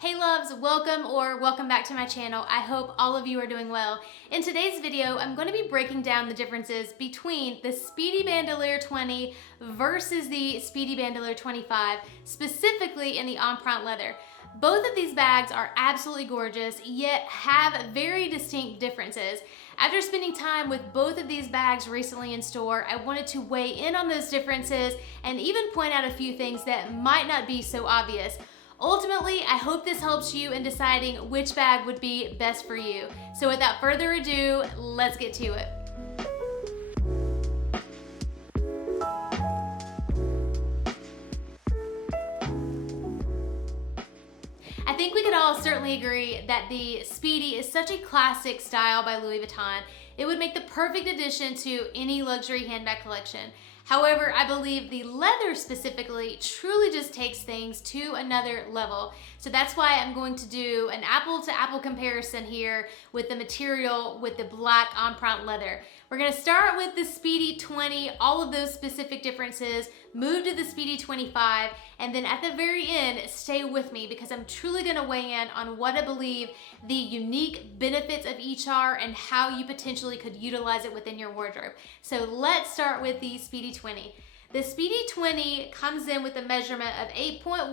Hey loves, welcome back to my channel. I hope all of you are doing well. In today's video, I'm going to be breaking down the differences between the Speedy Bandouliere 20 versus the Speedy Bandouliere 25, specifically in the Empreinte leather. Both of these bags are absolutely gorgeous, yet have very distinct differences. After spending time with both of these bags recently in store, I wanted to weigh in on those differences and even point out a few things that might not be so obvious. Ultimately, I hope this helps you in deciding which bag would be best for you. So without further ado, let's get to it. I think we could all certainly agree that the Speedy is such a classic style by Louis Vuitton. It would make the perfect addition to any luxury handbag collection. However, I believe the leather specifically truly just takes things to another level. So that's why I'm going to do an apple-to-apple comparison here with the material with the black Empreinte leather. We're gonna start with the Speedy 20, all of those specific differences, move to the Speedy 25, and then at the very end, stay with me because I'm truly gonna weigh in on what I believe the unique benefits of each are and how you potentially could utilize it within your wardrobe. So let's start with the Speedy 20. The Speedy 20 comes in with a measurement of 8.1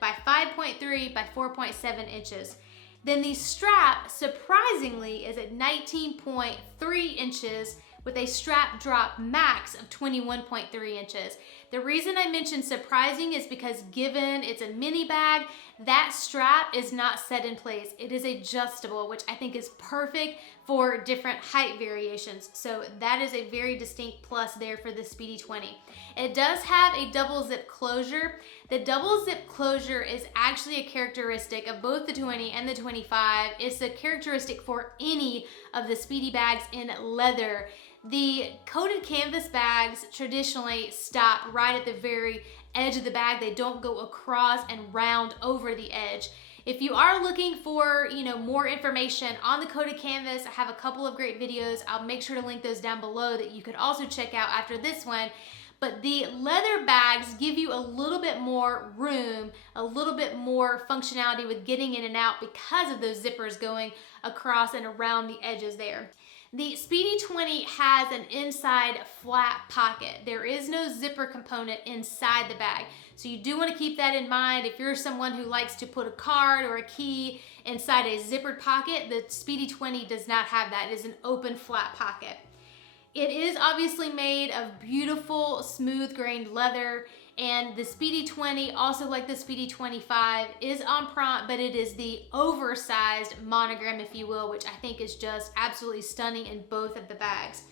by 5.3 by 4.7 inches. Then the strap, surprisingly, is at 19.3 inches with a strap drop max of 21.3 inches. The reason I mentioned surprising is because given it's a mini bag, that strap is not set in place. It is adjustable, which I think is perfect for different height variations. So that is a very distinct plus there for the Speedy 20. It does have a double zip closure. The double zip closure is actually a characteristic of both the 20 and the 25. It's a characteristic for any of the Speedy bags in leather. The coated canvas bags traditionally stop right at the very edge of the bag. They don't go across and round over the edge. If you are looking for, more information on the coated canvas, I have a couple of great videos. I'll make sure to link those down below that you could also check out after this one. But the leather bags give you a little bit more room, a little bit more functionality with getting in and out because of those zippers going across and around the edges there. The Speedy 20 has an inside flat pocket. There is no zipper component inside the bag. So you do want to keep that in mind. If you're someone who likes to put a card or a key inside a zippered pocket, the Speedy 20 does not have that. It is an open flat pocket. It is obviously made of beautiful, smooth grained leather, and the Speedy 20, also like the Speedy 25, is Empreinte, but it is the oversized monogram, if you will, which I think is just absolutely stunning in both of the bags.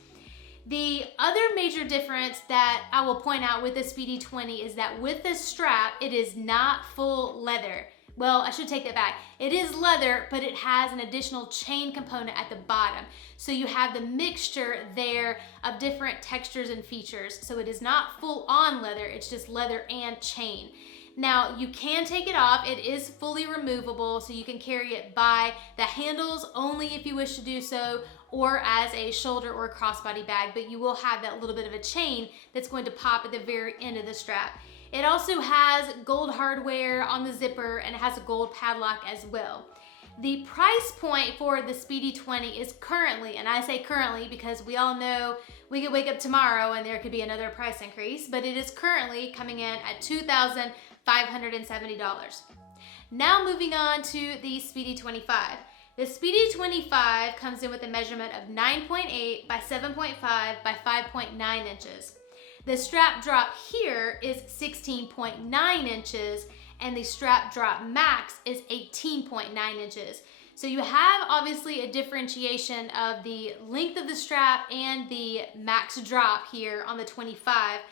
The other major difference that I will point out with the Speedy 20 is that with the strap, it is not full leather. Well, I should take that back. It is leather, but it has an additional chain component at the bottom. So you have the mixture there of different textures and features. So it is not full on leather, it's just leather and chain. Now, you can take it off. It is fully removable, so you can carry it by the handles only if you wish to do so, or as a shoulder or crossbody bag, but you will have that little bit of a chain that's going to pop at the very end of the strap. It also has gold hardware on the zipper and it has a gold padlock as well. The price point for the Speedy 20 is currently, and I say currently because we all know we could wake up tomorrow and there could be another price increase, but it is currently coming in at $2,570. Now moving on to the Speedy 25. The Speedy 25 comes in with a measurement of 9.8 by 7.5 by 5.9 inches. The strap drop here is 16.9 inches and the strap drop max is 18.9 inches. So you have obviously a differentiation of the length of the strap and the max drop here on the 25.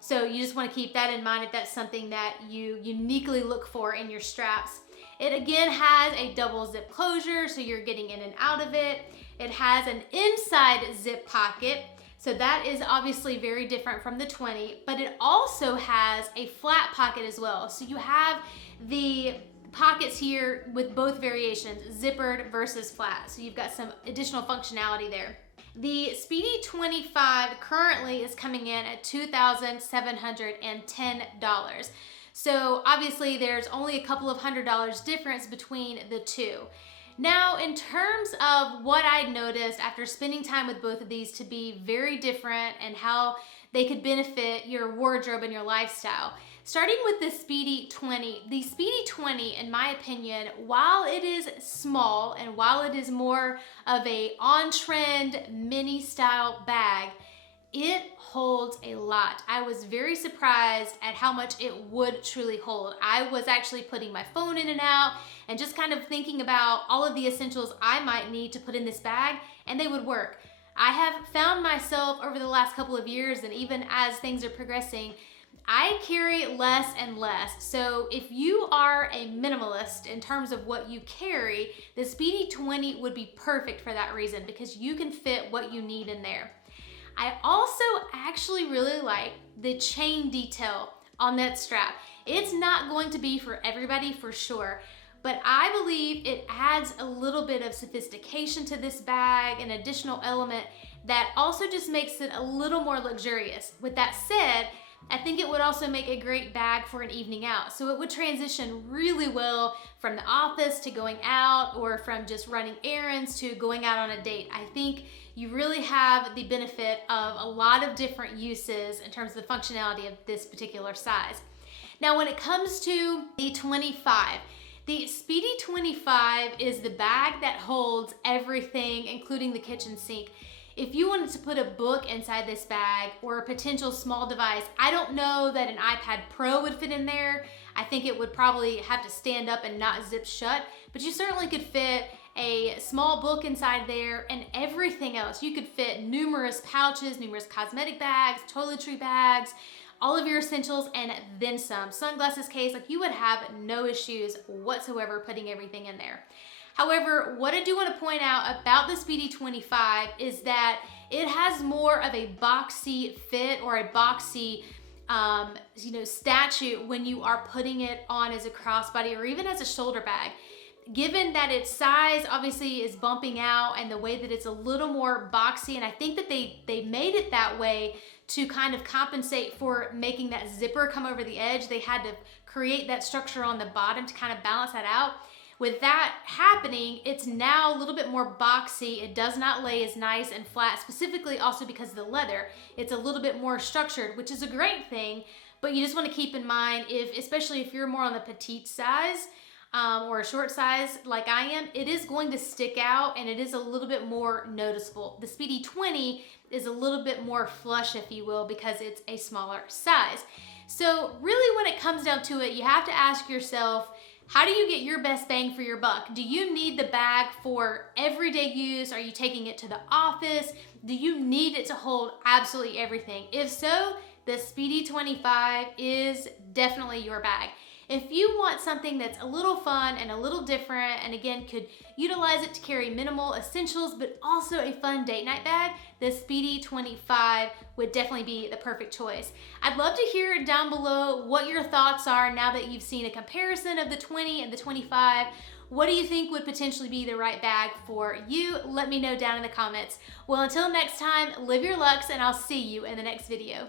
So you just want to keep that in mind if that's something that you uniquely look for in your straps. It again has a double zip closure, so you're getting in and out of it. It has an inside zip pocket. So that is obviously very different from the 20, but it also has a flat pocket as well. So you have the pockets here with both variations, zippered versus flat. So you've got some additional functionality there. The Speedy 25 currently is coming in at $2,710. So obviously there's only a couple of $100 difference between the two. Now, in terms of what I noticed after spending time with both of these to be very different and how they could benefit your wardrobe and your lifestyle. Starting with the Speedy 20. The Speedy 20, in my opinion, while it is small and while it is more of a on-trend mini style bag, it holds a lot. I was very surprised at how much it would truly hold. I was actually putting my phone in and out and just kind of thinking about all of the essentials I might need to put in this bag, and they would work. I have found myself over the last couple of years, and even as things are progressing, I carry less and less. So if you are a minimalist in terms of what you carry, the Speedy 20 would be perfect for that reason, because you can fit what you need in there. I also actually really like the chain detail on that strap. It's not going to be for everybody for sure, but I believe it adds a little bit of sophistication to this bag, an additional element that also just makes it a little more luxurious. With that said, I think it would also make a great bag for an evening out. So it would transition really well from the office to going out, or from just running errands to going out on a date. I think you really have the benefit of a lot of different uses in terms of the functionality of this particular size. Now, when it comes to the 25, the Speedy 25 is the bag that holds everything, including the kitchen sink. If you wanted to put a book inside this bag or a potential small device, I don't know that an iPad Pro would fit in there. I think it would probably have to stand up and not zip shut, but you certainly could fit a small book inside there and everything else. You could fit numerous pouches, numerous cosmetic bags, toiletry bags, all of your essentials, and then some. Sunglasses case, like you would have no issues whatsoever putting everything in there. However, what I do want to point out about the Speedy 25 is that it has more of a boxy fit, or a boxy statue when you are putting it on as a crossbody or even as a shoulder bag. Given that its size obviously is bumping out, and the way that it's a little more boxy, and I think that they made it that way to kind of compensate for making that zipper come over the edge. They had to create that structure on the bottom to kind of balance that out. With that happening, it's now a little bit more boxy. It does not lay as nice and flat, specifically also because of the leather. It's a little bit more structured, which is a great thing, but you just want to keep in mind, especially if you're more on the petite size, or a short size like I am, it is going to stick out and it is a little bit more noticeable. The Speedy 20 is a little bit more flush, if you will, because it's a smaller size. So really, when it comes down to it, you have to ask yourself, how do you get your best bang for your buck? Do you need the bag for everyday use? Are you taking it to the office? Do you need it to hold absolutely everything? If so, the Speedy 25 is definitely your bag. If you want something that's a little fun and a little different, and again, could utilize it to carry minimal essentials, but also a fun date night bag, the Speedy 25 would definitely be the perfect choice. I'd love to hear down below what your thoughts are now that you've seen a comparison of the 20 and the 25. What do you think would potentially be the right bag for you? Let me know down in the comments. Well, until next time, live your lux, and I'll see you in the next video.